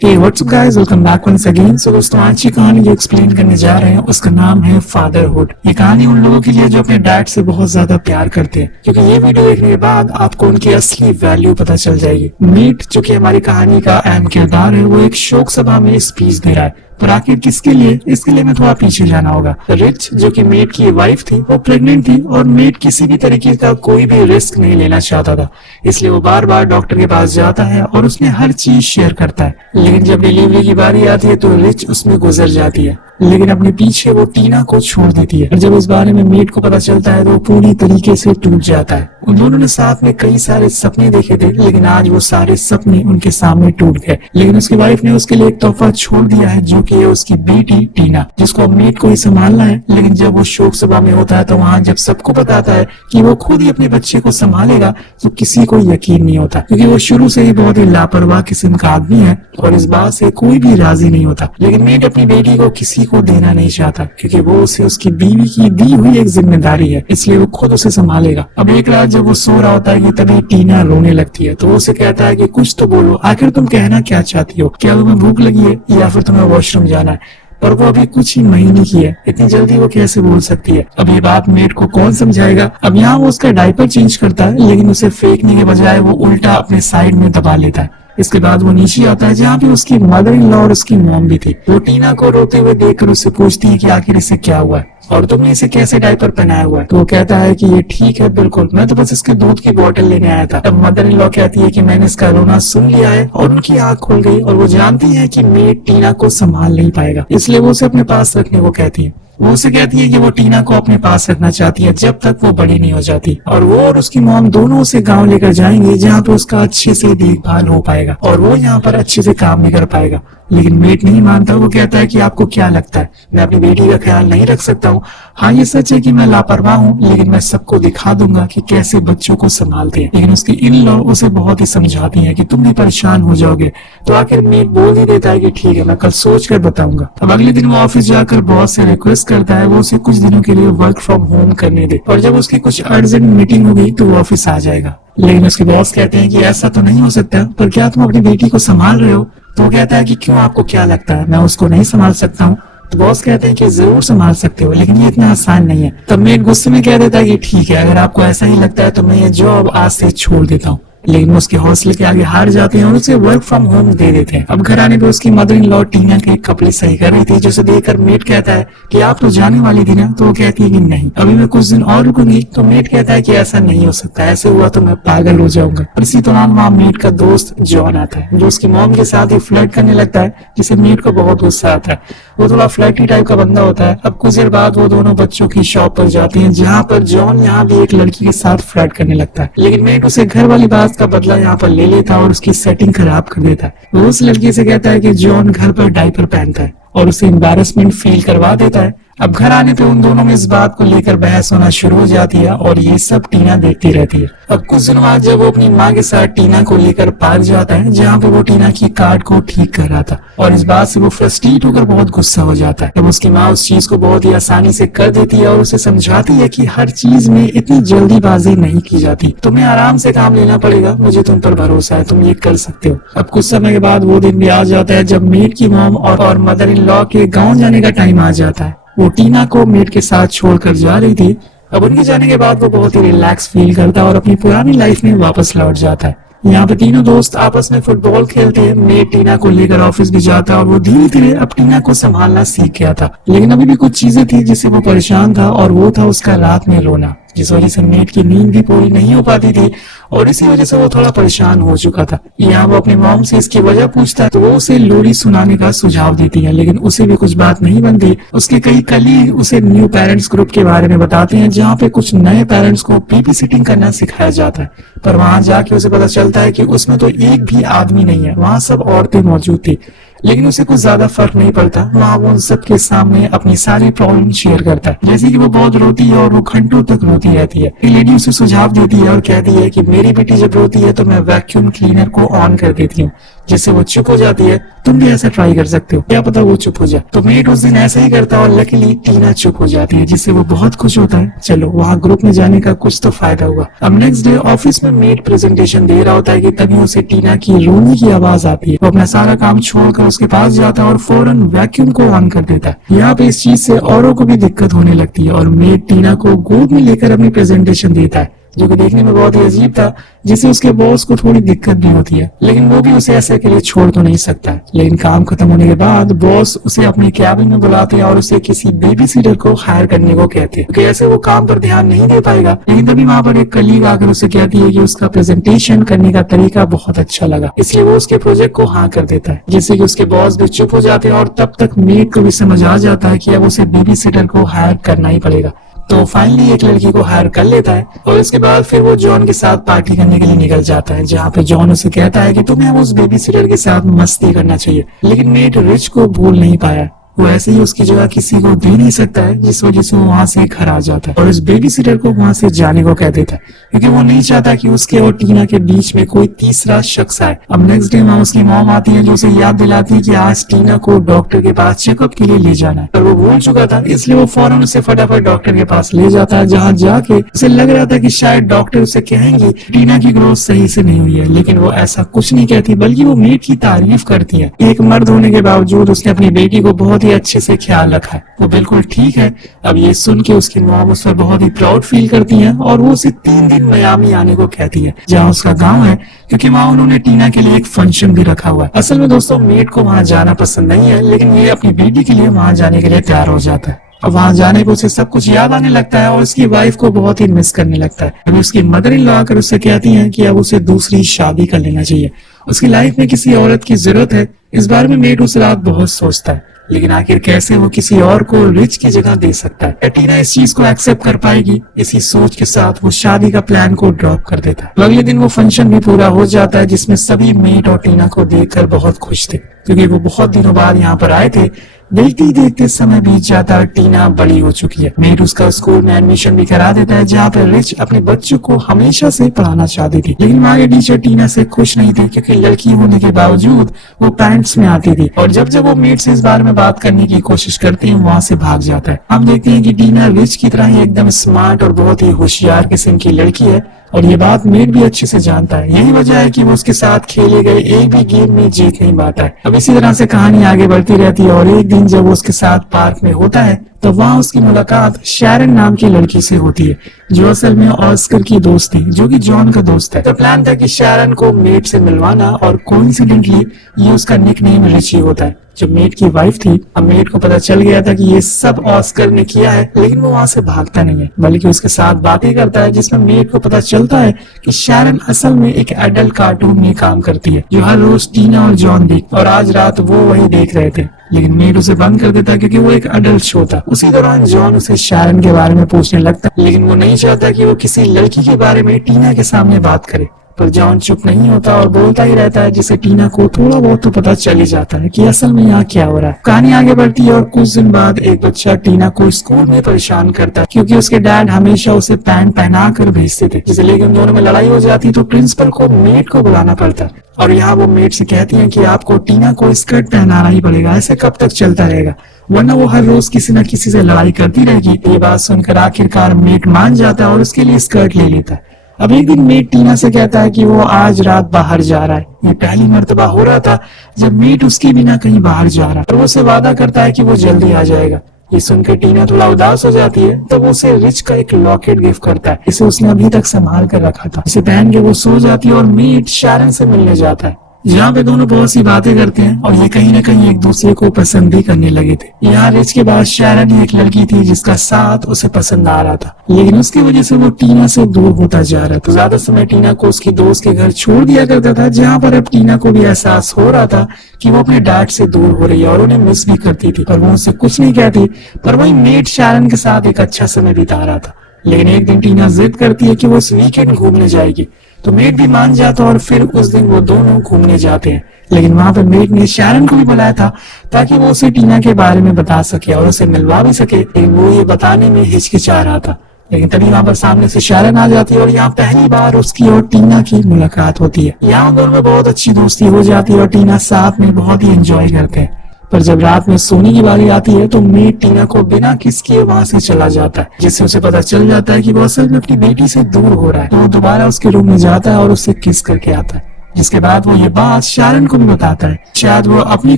Hey, what's up guys? Welcome back once again. So दोस्तों आज की कहानी जो एक्सप्लेन करने जा रहे हैं उसका नाम है फादरहुड। ये कहानी उन लोगों के लिए जो अपने डैड से बहुत ज्यादा प्यार करते हैं, क्योंकि ये वीडियो देखने के बाद आपको उनकी असली वैल्यू पता चल जाएगी। मीट जो कि हमारी कहानी का अहम किरदार है, वो एक शोक सभा में स्पीच दे रहा है, पर आखिर किसके लिए, इसके लिए मैं थोड़ा पीछे जाना होगा। रिच जो कि मेट की वाइफ थी, वो प्रेग्नेंट थी और मेट किसी भी तरीके का कोई भी रिस्क नहीं लेना चाहता था, इसलिए वो बार बार डॉक्टर के पास जाता है और उसने हर चीज शेयर करता है। लेकिन जब डिलीवरी की बारी आती है तो रिच उसमें गुजर जाती है, लेकिन अपने पीछे वो टीना को छोड़ देती है। और जब इस बारे में मेट को पता चलता है तो वो पूरी तरीके से टूट जाता है। उन दोनों ने साथ में कई सारे सपने देखे थे, लेकिन आज वो सारे सपने उनके सामने टूट गए। लेकिन उसकी वाइफ ने उसके लिए एक तोहफा छोड़ दिया है, जो कि है उसकी बेटी टीना, जिसको मेट को ही संभालना है। लेकिन जब वो शोक सभा में होता है तो वहाँ जब सबको बताता है कि वो खुद ही अपने बच्चे को संभालेगा, तो किसी को यकीन नहीं होता, क्योंकि वो शुरू से ही बहुत ही लापरवाह किस्म का आदमी है और इस बात से कोई भी राजी नहीं होता। लेकिन मेट अपनी बेटी को किसी को देना नहीं चाहता, क्योंकि वो उसे उसकी बीवी की दी हुई एक जिम्मेदारी है, इसलिए वो खुद उसे संभालेगा। अब एक रात जब वो सो रहा होता है कि तभी टीना रोने लगती है, तो वो उसे कहता है कि कुछ तो बोलो, आखिर तुम कहना क्या चाहती हो? क्या तुम्हें भूख लगी है या फिर तुम्हें वॉशरूम जाना है? पर वो अभी कुछ ही महीने की है, इतनी जल्दी वो कैसे बोल सकती है? अब ये बात मेट को कौन समझाएगा? अब यहाँ वो उसका डायपर चेंज करता है, लेकिन उसे फेंकने के बजाय वो उल्टा अपने साइड में दबा लेता है। इसके बाद वो नीचे आता है जहाँ पे उसकी मदर इन लॉ और उसकी मॉम भी थी। वो टीना को रोते हुए देखकर उससे पूछती है कि आखिर इसे क्या हुआ है और तुमने इसे कैसे डायपर पहनाया हुआ है? तो वो कहता है कि ये ठीक है बिल्कुल, मैं तो बस इसके दूध की बोतल लेने आया था। तब मदर इन लॉ कहती है कि मैंने इसका रोना सुन लिया है, और उनकी आंख खुल गई और वो जानती है कि मेट टीना को संभाल नहीं पाएगा, इसलिए वो उसे अपने पास रखने को कहती है। वो उसे कहती है कि वो टीना को अपने पास रखना चाहती है जब तक वो बड़ी नहीं हो जाती, और वो और उसकी मॉम दोनों उसे गांव लेकर जाएंगे जहाँ पे उसका अच्छे से देखभाल हो पाएगा और वो यहाँ पर अच्छे से काम भी कर पाएगा। लेकिन मेट नहीं मानता। वो कहता है कि आपको क्या लगता है मैं अपनी बेटी का ख्याल नहीं रख सकता हूँ? हाँ ये सच है कि मैं लापरवाह हूँ, लेकिन मैं सबको दिखा दूंगा कि कैसे बच्चों को संभालते हैं। लेकिन उसकी इन लॉ उसे बहुत ही समझाती है कि तुम भी परेशान हो जाओगे। तो आखिर मेट बोल ही देता है कि ठीक है, मैं कल सोच कर बताऊंगा। अब अगले दिन वो ऑफिस जाकर बॉस से रिक्वेस्ट करता है वो उसे कुछ दिनों के लिए वर्क फ्रॉम होम करने दे, और जब उसकी कुछ अर्जेंट मीटिंग हो गई तो वो ऑफिस आ जाएगा। लेकिन उसके बॉस कहते हैं कि ऐसा तो नहीं हो सकता, पर क्या तुम अपनी बेटी को संभाल रहे हो? तो वो कहता है कि क्यों, आपको क्या लगता है मैं उसको नहीं संभाल सकता हूँ? तो बॉस कहते हैं कि जरूर संभाल सकते हो, लेकिन ये इतना आसान नहीं है। तब मेट गुस्से में कह देता है कि ठीक है, अगर आपको ऐसा ही लगता है तो मैं ये जॉब आज से छोड़ देता हूँ। लेकिन वो उसके हौसले के आगे हार जाते हैं और उसे वर्क फ्रॉम होम दे देते हैं। अब घर आने पे उसकी मदर इन लॉ टीना के कपड़े सही कर रही थी, जिसे देखकर मेट कहता है कि आप तो जाने वाली थी ना? तो वो कहती है कि नहीं, अभी मैं कुछ दिन और रुकूंगी। तो मेट कहता है कि ऐसा नहीं हो सकता, ऐसे हुआ तो मैं पागल हो जाऊंगा। इसी दौरान वहाँ मेट का दोस्त जॉन आता है, जो उसकी मॉम के साथ ही फ्लर्ट करने लगता है, जिसे मेट को बहुत गुस्सा आता है। वो थोड़ा फ्लर्टी टाइप का बंदा होता है। अब कुछ देर बाद वो दोनों बच्चों की शॉप पर जाती हैं, जहाँ पर जॉन यहाँ भी एक लड़की के साथ फ्लर्ट करने लगता है, लेकिन मेट उसे घर वाली बात का बदला यहाँ पर ले लेता है और उसकी सेटिंग खराब कर देता है। वो उस लड़की से कहता है कि जॉन घर पर डायपर पहनता है और उसे एम्बैरेसमेंट फील करवा देता है। अब घर आने पे उन दोनों में इस बात को लेकर बहस होना शुरू हो जाती है और ये सब टीना देखती रहती है। अब कुछ दिनों बाद जब वो अपनी माँ के साथ टीना को लेकर पार्क जाता है, जहाँ पे वो टीना की कार को ठीक कर रहा था, और इस बात से वो फ्रस्ट्रेट होकर बहुत गुस्सा हो जाता है। तब उसकी माँ उस चीज को बहुत ही आसानी से कर देती है और उसे समझाती है कि हर चीज में इतनी जल्दीबाजी नहीं की जाती, तुम्हें आराम से काम लेना पड़ेगा, मुझे तुम पर भरोसा है, तुम ये कर सकते हो। अब कुछ समय के बाद वो दिन भी आ जाता है जब मेट की मॉम और मदर इन लॉ के गाँव जाने का टाइम आ जाता है। वो टीना को मेट के साथ छोड़कर जा रही थी। अब उनके जाने के बाद वो बहुत ही रिलैक्स फील करता है और अपनी पुरानी लाइफ में वापस लौट जाता है। यहाँ पे तीनों दोस्त आपस में फुटबॉल खेलते हैं। मेट टीना को लेकर ऑफिस भी जाता है और वो धीरे धीरे अब टीना को संभालना सीख गया था, लेकिन अभी भी कुछ चीजें थी जिससे वो परेशान था, और वो था उसका रात में रोना, जिस वजह से मेट की नींद भी पूरी नहीं हो पाती थी और इसी वजह से वो थोड़ा परेशान हो चुका था। यहाँ वो अपनी मॉम से इसकी वजह पूछता है तो वो उसे लोरी सुनाने का सुझाव देती है, लेकिन उसे भी कुछ बात नहीं बनती। उसके कई कलीग उसे न्यू पेरेंट्स ग्रुप के बारे में बताते हैं, जहाँ पे कुछ नए पेरेंट्स को बेबी सिटिंग करना सिखाया जाता है, पर वहां जाके उसे पता चलता है कि उसमें तो एक भी आदमी नहीं है, वहाँ सब औरतें मौजूद थी। लेकिन उसे कुछ ज्यादा फर्क नहीं पड़ता। वहाँ वो उन सबके सामने अपनी सारी प्रॉब्लम शेयर करता है, जैसे कि वो बहुत रोती है और वो घंटों तक रोती रहती है। लेडी उसे सुझाव देती है और कहती है कि मेरी बेटी जब रोती है तो मैं वैक्यूम क्लीनर को ऑन कर देती हूँ, जिससे वो चुप हो जाती है। तुम भी ऐसा ट्राई कर सकते हो, क्या पता वो चुप हो जाए। तो मेट उस दिन ऐसा ही करता है और लकीली टीना चुप हो जाती है, जिससे वो बहुत खुश होता है। चलो वहाँ ग्रुप में जाने का कुछ तो फायदा हुआ। अब नेक्स्ट डे ऑफिस में मेट प्रेजेंटेशन दे रहा होता है कि तभी उसे टीना की रोने की आवाज आती है। वो अपना सारा काम छोड़कर उसके पास जाता है और फौरन वैक्यूम को ऑन कर देता है। यहाँ पे इस चीज से औरों को भी दिक्कत होने लगती है और मेट टीना को गोद में लेकर अपनी प्रेजेंटेशन देता है, जो कि देखने में बहुत ही अजीब था, जिससे उसके बॉस को थोड़ी दिक्कत भी होती है। लेकिन वो भी उसे ऐसे के लिए छोड़ तो नहीं सकता है। लेकिन काम खत्म होने के बाद बॉस उसे अपने कैबिन में बुलाते हैं और उसे किसी बेबी सीटर को हायर करने को कहते हैं, क्योंकि ऐसे वो काम पर ध्यान नहीं दे पाएगा। लेकिन तभी वहाँ पर एक कलीग आकर उसे कहती है कि उसका प्रेजेंटेशन करने का तरीका बहुत अच्छा लगा, इसलिए वो उसके प्रोजेक्ट को हाँ कर देता है, जिससे कि उसके बॉस भी चुप हो जाते हैं। और तब तक मेट को भी समझ आ जाता है कि अब उसे बेबी सीटर को हायर करना ही पड़ेगा। तो फाइनली एक लड़की को हायर कर लेता है और इसके बाद फिर वो जॉन के साथ पार्टी करने के लिए निकल जाता है, जहाँ पे जॉन उसे कहता है कि तुम्हें अब उस बेबी सिटर के साथ मस्ती करना चाहिए। लेकिन मेट रिच को भूल नहीं पाया, वो ऐसे ही उसकी जगह किसी को दे नहीं सकता है, जिस वजह से वो वहाँ से घर आ जाता है और इस बेबी सिटर को वहाँ से जाने को कह देता है, क्योंकि वो नहीं चाहता कि उसके और टीना के बीच में कोई तीसरा शख्स आए। अब नेक्स्ट डे वहाँ उसकी मॉम आती है, जो उसे याद दिलाती है कि आज टीना को डॉक्टर के पास चेकअप के लिए ले जाना है, पर वो भूल चुका था, इसलिए वो फौरन उसे फटाफट डॉक्टर के पास ले जाता है, जहाँ जाके उसे लग रहा था कि शायद डॉक्टर उसे कहेंगे टीना की ग्रोथ सही से नहीं हुई है। लेकिन वो ऐसा कुछ नहीं कहती, बल्कि वो मेट की तारीफ करती है। एक मर्द होने के बावजूद उसने अपनी बेटी को बहुत ही अच्छे से ख्याल रखा है, वो बिल्कुल ठीक है। अब ये सुन के उसकी मॉम उस पर बहुत ही प्राउड फील करती है और वो उसे 3 दिन मियामी आने को कहती है, जहाँ उसका गांव है, क्योंकि वहाँ उन्होंने टीना के लिए एक फंक्शन भी रखा हुआ है। असल में दोस्तों मेट को वहाँ जाना पसंद नहीं है, लेकिन ये अपनी बेटी के लिए वहाँ जाने के लिए तैयार हो जाता है। अब वहाँ जाने को उसे सब कुछ याद आने लगता है और उसकी वाइफ को बहुत ही मिस करने लगता है। अभी उसकी मदर इन लॉ आकर उससे कहती हैं कि अब उसे दूसरी शादी कर लेना चाहिए, उसकी लाइफ में किसी औरत की जरूरत है। इस बारे में मेट उस रात बहुत सोचता है, लेकिन आखिर कैसे वो किसी और को रिच की जगह दे सकता है। टीना इस चीज को एक्सेप्ट कर पाएगी? इसी सोच के साथ वो शादी का प्लान को ड्रॉप कर देता है। अगले दिन वो फंक्शन भी पूरा हो जाता है, जिसमें सभी मेट और टीना को देखकर बहुत खुश थे, क्योंकि वो बहुत दिनों बाद यहाँ पर आए थे। देखते ही देखते समय बीत जाता है, टीना बड़ी हो चुकी है। मेट उसका स्कूल में एडमिशन भी करा देता है, जहाँ पर रिच अपने बच्चों को हमेशा से पढ़ाना चाहती थी। लेकिन वहाँ के टीचर टीना से खुश नहीं थे, क्योंकि लड़की होने के बावजूद वो पैंट्स में आती थी। और जब जब वो मेट से इस बारे में बात करने की कोशिश करती है, वहाँ से भाग जाता है। हम देखते हैं कि टीना रिच की तरह ही एकदम स्मार्ट और बहुत ही होशियार किस्म की लड़की है, और ये बात मेट भी अच्छे से जानता है। यही वजह है कि वो उसके साथ खेले गए एक भी गेम में जीत नहीं पाता है। अब इसी तरह से कहानी आगे बढ़ती रहती है और एक दिन जब वो उसके साथ पार्क में होता है, तो वहाँ उसकी मुलाकात शैरन नाम की लड़की से होती है, जो असल में ऑस्कर की दोस्त थी, जो कि जॉन का दोस्त है। तो प्लान था कि शैरन को मेट से मिलवाना, और कोइंसिडेंटली ये उसका निकनेम रिची होता है, जो मेट की वाइफ थी। अब मेट को पता चल गया था कि ये सब ऑस्कर ने किया है, लेकिन वो वहाँ से भागता नहीं है, बल्कि उसके साथ बातें करता है, जिसमें मेट को पता चलता है कि शैरन असल में एक एडल्ट कार्टून में काम करती है, जो हर रोज टीना और जॉन देख, और आज रात वो वही देख रहे थे। लेकिन मेट उसे बंद कर देता, क्योंकि वो एक अडल्ट शो था। उसी दौरान जॉन उसे शैरन के बारे में पूछने लगता, लेकिन वो नहीं चाहता कि वो किसी लड़की के बारे में टीना के सामने बात करे। पर जॉन चुप नहीं होता और बोलता ही रहता है, जिससे टीना को थोड़ा बहुत तो पता चल ही जाता है कि असल में यहाँ क्या हो रहा है। कहानी आगे बढ़ती है और कुछ दिन बाद एक बच्चा टीना को स्कूल में परेशान करता है, क्योंकि उसके डैड हमेशा उसे पैंट पहना कर भेजते थे, जिसे लेकर दोनों में लड़ाई हो जाती, तो प्रिंसिपल को मेट को बुलाना पड़ता। और यहाँ वो मेट से कहती है कि आपको टीना को स्कर्ट पहनाना ही पड़ेगा, ऐसे कब तक चलता रहेगा, वरना वो हर रोज किसी न किसी से लड़ाई करती रहेगी। ये बात सुनकर आखिरकार मेट मान जाता है और उसके लिए स्कर्ट ले लेता है। अब एक दिन मेट टीना से कहता है कि वो आज रात बाहर जा रहा है। ये पहली मर्तबा हो रहा था जब मेट उसके बिना कहीं बाहर जा रहा है, और वो उसे वादा करता है कि वो जल्दी आ जाएगा। ये सुनकर टीना थोड़ा उदास हो जाती है, तब वो उसे रिच का एक लॉकेट गिफ्ट करता है, इसे उसने अभी तक संभाल कर रखा था। इसे पहन के वो सो जाती है और मेट शैरन से मिलने जाता है, जहाँ पे दोनों बहुत सी बातें करते हैं, और ये कहीं न कहीं एक दूसरे को पसंद भी करने लगे थे। यहाँ रिच के बाद शैरन ही एक लड़की थी जिसका साथ उसे पसंद आ रहा था, लेकिन उसकी वजह से वो टीना से दूर होता जा रहा था। ज्यादा समय टीना को उसकी दोस्त के घर छोड़ दिया करता था, जहाँ पर अब टीना को भी एहसास हो रहा था कि वो अपने डैड से दूर हो रही है और उन्हें मिस भी करती थी, पर वो उनसे कुछ नहीं कहती। पर वही मेट शैरन के साथ एक अच्छा समय बिता रहा था। लेकिन एक दिन टीना जिद करती है कि वो इस वीकेंड घूमने जाएगी, तो मेट भी मान जाता और फिर उस दिन वो दोनों घूमने जाते हैं। लेकिन वहां पर मेट ने शैरन को भी बुलाया था, ताकि वो उसे टीना के बारे में बता सके और उसे मिलवा भी सके, लेकिन वो ये बताने में हिचकिचा रहा था। लेकिन तभी वहाँ पर सामने से शारन आ जाती है और यहाँ पहली बार उसकी और टीना की मुलाकात होती है। यहाँ उन दोनों में बहुत अच्छी दोस्ती हो जाती है और टीना साथ में बहुत ही एंजॉय करते हैं। पर जब रात में सोने की बारी आती है तो मेट टीना को बिना किस किए वहां से चला जाता है, जिससे उसे पता चल जाता है कि वो असल में अपनी बेटी से दूर हो रहा है। तो वो दोबारा उसके रूम में जाता है और उससे किस करके आता है, जिसके बाद वो ये बात शारन को भी बताता है। शायद वो अपनी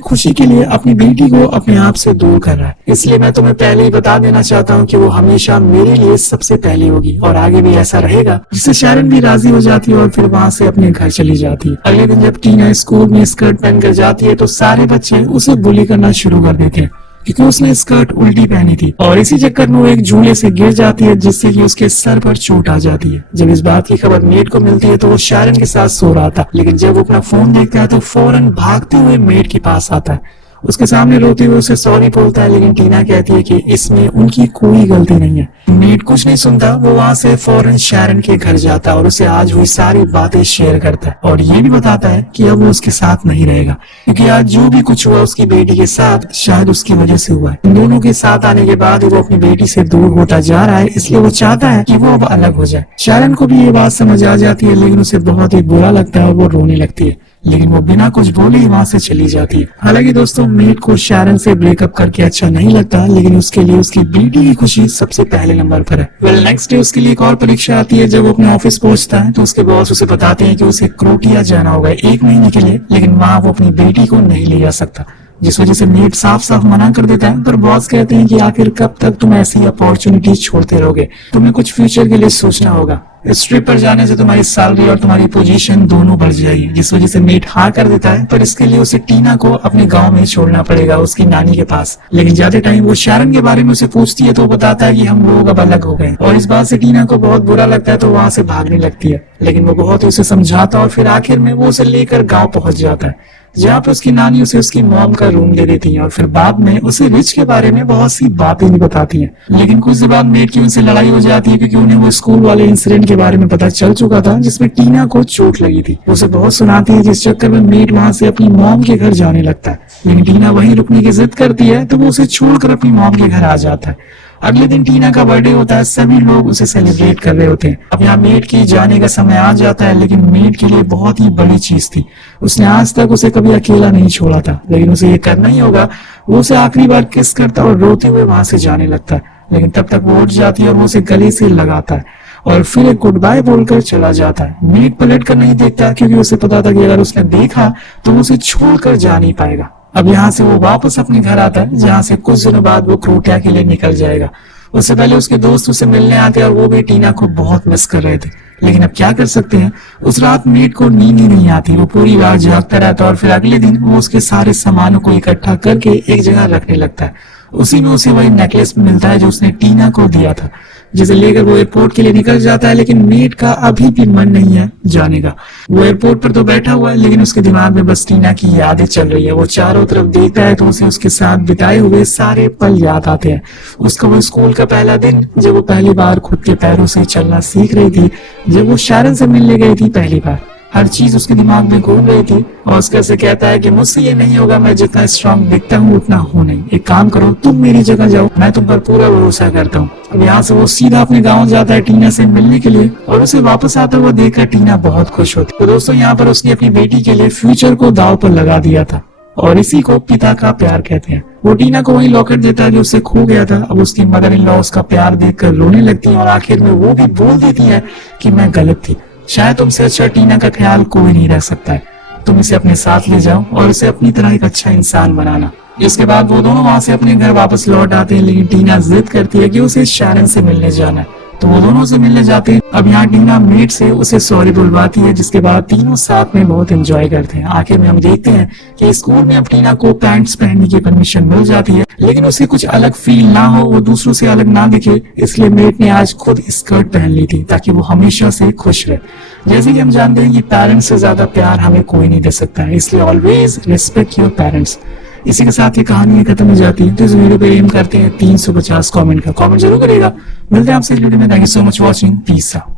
खुशी के लिए अपनी बेटी को अपने आप से दूर कर रहा है, इसलिए मैं तुम्हें पहले ही बता देना चाहता हूँ कि वो हमेशा मेरे लिए सबसे पहले होगी और आगे भी ऐसा रहेगा। जिससे शारन भी राजी हो जाती है और फिर वहाँ से अपने घर चली जाती है। अगले दिन जब टीना स्कूल में स्कर्ट पहनकर जाती है तो सारे बच्चे उसे बुली करना शुरू कर देते हैं क्योंकि उसने स्कर्ट उल्टी पहनी थी और इसी चक्कर में वो एक झूले से गिर जाती है, जिससे कि उसके सर पर चोट आ जाती है। जब इस बात की खबर मेट को मिलती है तो वो शारन के साथ सो रहा था, लेकिन जब वो अपना फोन देखता है तो फौरन भागते हुए मेट के पास आता है। उसके सामने रोते हुए उसे सॉरी बोलता है, लेकिन टीना कहती है कि इसमें उनकी कोई गलती नहीं है। मेट कुछ नहीं सुनता, वो वहाँ से फौरन शारन के घर जाता है और उसे आज हुई सारी बातें शेयर करता है और ये भी बताता है कि अब वो उसके साथ नहीं रहेगा, क्योंकि आज जो भी कुछ हुआ उसकी बेटी के साथ शायद उसकी वजह से हुआ है। इन दोनों के साथ आने के बाद वो अपनी बेटी से दूर होता जा रहा है, इसलिए वो चाहता है कि वो अब अलग हो जाए। शारन को भी ये बात समझ आ जाती है, लेकिन उसे बहुत ही बुरा लगता है और वो रोने लगती है, लेकिन वो बिना कुछ बोले ही वहाँ से चली जाती है। हालांकि दोस्तों मेट को शारन से ब्रेकअप करके अच्छा नहीं लगता, लेकिन उसके लिए उसकी बेटी की खुशी सबसे पहले नंबर पर है। वेल नेक्स्ट डे उसके लिए एक और परीक्षा आती है। जब वो अपने ऑफिस पहुंचता है तो उसके बॉस उसे बताते हैं कि उसे क्रोटिया जाना होगा 1 महीने के लिए, लेकिन वहाँ वो अपनी बेटी को नहीं ले जा सकता, जिस वजह से मेट साफ साफ मना कर देता है। पर बॉस कहते हैं कि आखिर कब तक तुम ऐसी अपॉर्चुनिटी छोड़ते रहोगे, तुम्हें कुछ फ्यूचर के लिए सोचना होगा। इस ट्रिप पर जाने से तुम्हारी सैलरी और तुम्हारी पोजीशन दोनों बढ़ जाएगी, जिस वजह से मेट हाँ कर देता है। पर इसके लिए उसे टीना को अपने गांव में छोड़ना पड़ेगा, उसकी नानी के पास। लेकिन जाते टाइम वो शारन के बारे में उसे पूछती है तो वो बताता है कि हम लोग अब अलग हो गए, और इस बात से टीना को बहुत बुरा लगता है तो वहां से भागने लगती है। लेकिन वो बहुत उसे समझाता और फिर आखिर में वो उसे लेकर गाँव पहुंच जाता है, जहाँ पे उसकी नानी उसे उसकी मॉम का रूम दे देती है और फिर बाद में उसे रिच के बारे में बहुत सी बातें भी बताती हैं। लेकिन कुछ दिन बाद मेट की उनसे लड़ाई हो जाती है, क्योंकि उन्हें वो स्कूल वाले इंसिडेंट के बारे में पता चल चुका था जिसमें टीना को चोट लगी थी। उसे बहुत सुनाती है, जिस चक्कर में मेट वहां से अपनी मॉम के घर जाने लगता है। लेकिन टीना वहीं रुकने की जिद करती है तो वो उसे छोड़कर अपनी मॉम के घर आ जाता है। अगले दिन टीना का बर्थडे होता है, सभी लोग उसे सेलिब्रेट कर रहे होते हैं। अब यहाँ मेट की जाने का समय आ जाता है, लेकिन मेट के लिए बहुत ही बड़ी चीज थी। उसने आज तक उसे कभी अकेला नहीं छोड़ा था, लेकिन उसे ये करना ही होगा। वो उसे आखिरी बार किस करता और रोते हुए वहां से जाने लगता है, लेकिन तब तक वो उठ जाती है और वो उसे गले से लगाता है और फिर एक गुड बाय बोलकर चला जाता है। मेट पलट कर नहीं देखता, क्योंकि उसे पता था कि अगर उसने देखा तो वो उसे छोड़कर जा नहीं पाएगा। अब यहाँ से वो वापस अपने घर आता है, जहाँ से कुछ दिनों बाद वो क्रोटिया के लिए निकल जाएगा। उससे पहले उसके दोस्त उसे मिलने आते हैं और वो भी टीना को बहुत मिस कर रहे थे। लेकिन अब क्या कर सकते हैं, उस रात मेट को नींद ही नहीं आती। वो पूरी रात जागता रहता है और फिर अगले दिन वो उसके सारे सामानों को इकट्ठा करके एक जगह रखने लगता है। उसी में उसे वही नेकलेस मिलता है जो उसने टीना को दिया था, जिसे लेकर वो एयरपोर्ट के लिए निकल जाता है। लेकिन मेट का अभी भी मन नहीं है जाने का। वो एयरपोर्ट पर तो बैठा हुआ है, लेकिन उसके दिमाग में बस टीना की यादें चल रही है। वो चारों तरफ देखता है तो उसे उसके साथ बिताए हुए सारे पल याद आते हैं। उसका वो स्कूल का पहला दिन, जब वो पहली बार खुद के पैरों से चलना सीख रही थी, जब वो शारन से मिलने गई थी पहली बार। हर चीज उसके दिमाग में घूम रही थी और उसका से कहता है कि मुझसे ये नहीं होगा, मैं जितना स्ट्रांग दिखता हूँ उतना हूँ नहीं। एक काम करो, तुम मेरी जगह जाओ, मैं तुम पर पूरा भरोसा करता हूँ। अब यहाँ से वो सीधा अपने गाँव जाता है टीना से मिलने के लिए, और उसे वापस आता हुआ देखकर टीना बहुत खुश होती। तो दोस्तों यहाँ पर उसने अपनी बेटी के लिए फ्यूचर को दाव पर लगा दिया था, और इसी को पिता का प्यार कहते हैं। वो टीना को वही लॉकेट देता है जो उससे खो गया था। अब उसकी मदर इन लॉ उसका प्यार देखकर रोने लगती है और आखिर में वो भी बोल देती है कि मैं गलत थी, शायद तुमसे अच्छा टीना का ख्याल कोई नहीं रख सकता है, तुम इसे अपने साथ ले जाओ और इसे अपनी तरह एक अच्छा इंसान बनाना। इसके बाद वो दोनों वहां से अपने घर वापस लौट आते हैं, लेकिन टीना जिद करती है कि उसे शारन से मिलने जाना है, तो वो दोनों से मिलने जाते हैं। अब यहाँ टीना मेट से उसे सॉरी बुलवाती है, जिसके बाद तीनों साथ में बहुत एंजॉय करते हैं। आखिर में हम देखते हैं कि स्कूल में अब टीना को पैंट्स पहनने की परमिशन मिल जाती है, लेकिन उसे कुछ अलग फील ना हो, वो दूसरों से अलग ना दिखे, इसलिए मेट ने आज खुद स्कर्ट पहन ली थी ताकि वो हमेशा से खुश रहे। जैसे कि हम जानते हैं कि पेरेंट्स से ज्यादा प्यार हमें कोई नहीं दे सकता है, इसलिए ऑलवेज रिस्पेक्ट योर पेरेंट्स। इसी के साथ ये कहानी खत्म हो जाती है। तो इस वीडियो पे एम करते हैं 350 कमेंट का। कमेंट जरूर करेगा। मिलते हैं आपसे इस वीडियो में। Thank you so much watching. Peace out.